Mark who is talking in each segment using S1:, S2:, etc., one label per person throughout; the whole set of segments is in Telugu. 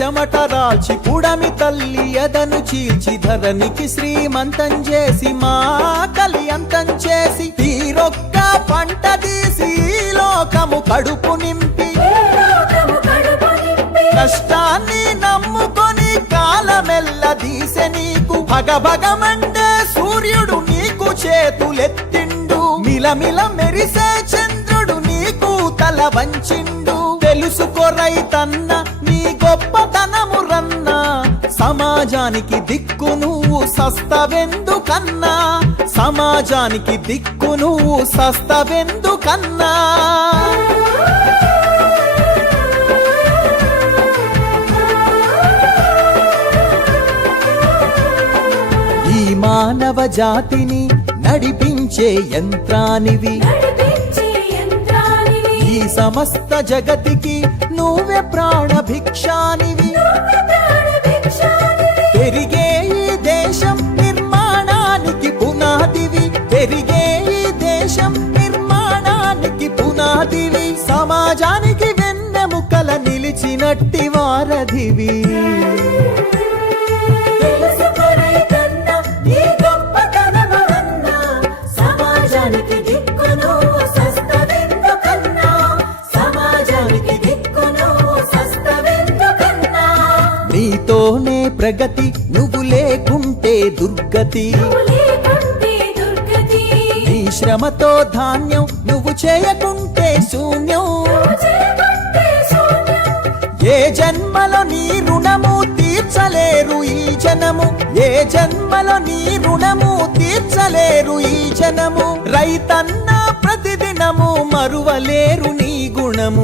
S1: చెమట రాల్చి కుడమి తల్లి ఎదను చీల్చి ధరణికి శ్రీమంతం చేసి మా కలి అంతం చేసి తీరొక్క పంట తీసి లోకము కడుపు నింపి. కష్టాన్ని నమ్ముకొని కాలమెల్ల దీసె నీకు. భగభగమండే సూర్యుడు నీకు చేతులెత్తిండు. మిలమిల మెరిసే చంద్రుడు నీకు తల వంచిండు. తెలుసుకో రైతన్న గొప్పతనము రన్నా సమాజానికి దిక్కు నువ్వు సస్తవెందుకన్నా? సమాజానికి దిక్కు నువ్వు సస్తవెందుకన్నా? ఈ మానవ జాతిని నడిపించే యంత్రానివి.
S2: నడిపించే యంత్రానివి.
S1: ఈ సమస్త జగతికి నువ్వే
S2: నువ్వే ప్రాణభిక్షానివి.
S1: పెరిగే ఈ దేశం నిర్మాణానికి పునాదివి. పెరిగే ఈ దేశం నిర్మాణానికి పునాదివి. సమాజానికి వెన్నెముకల నిలిచినట్టి ప్రగతి నువ్వు లేకుంటే దుర్గతి. నీ శ్రమతో ధాన్యం నువ్వు చేయకుంటే శూన్యం. ఏ జన్మలో నీ రుణము తీర్చలేరు ఈ జనము. ఏ జన్మలో నీ రుణము తీర్చలేరు ఈ జనము. రైతన్న ప్రతిదినము మరువలేరు నీ గుణము.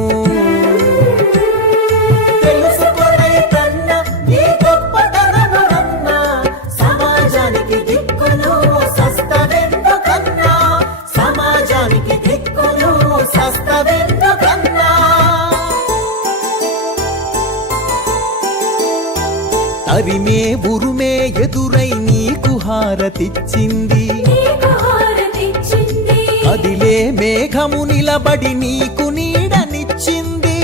S1: హారతిచ్చింది. కదిలే మేఘము నిలబడి నీకు నీడనిచ్చింది.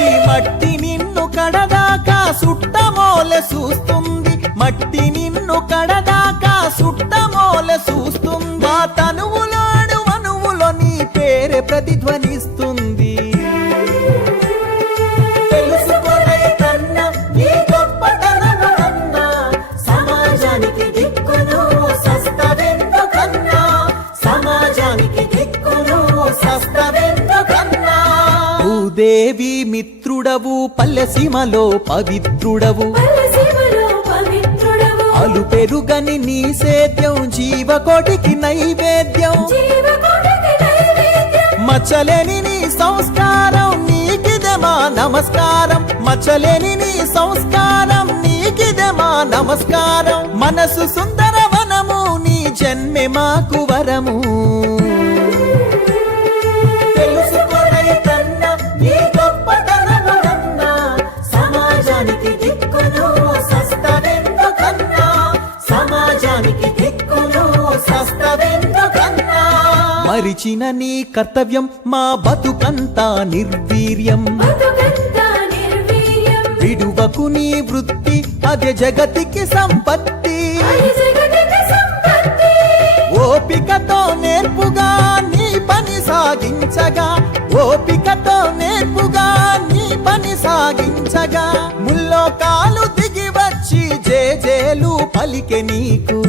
S1: ఈ మట్టి నిన్ను కడదాకా సుట్టమోలె చూస్తుంది మట్టి నిన్ను కడదాకా సుట్టమోలె చూస్తుంది మా తనువులాడు అణువులో నీ పేరే ప్రతిధ్వనిస్తుంది భూదేవి మిత్రుడవు పల్లెసీమలో పవిత్రుడవు. అలు పెరుగని నీ సేద్యం జీవకోటికి నైవేద్యం. మచ్చలేని నీ సంస్కారం నీకిదే మా నమస్కారం. మచ్చలేని నీ సంస్కారం నీకిదే మా నమస్కారం. మనసు సుందరవనము నీ జన్మె మాకు వరము. మరిచిన నీ కర్తవ్యం మా
S2: బతుకంతా నిర్వీర్యం.
S1: విడువకు నీ వృత్తి అదే జగతికి సంపత్తి.
S2: అది జగతికి సంపత్తి.
S1: ఓపికతో నేర్పుగా నీ పని సాగించగా. ఓపికతో నేర్పుగా నీ పని సాగించగా. ముల్లో కాలు దిగి వచ్చి జేజేలు పలికె నీకు.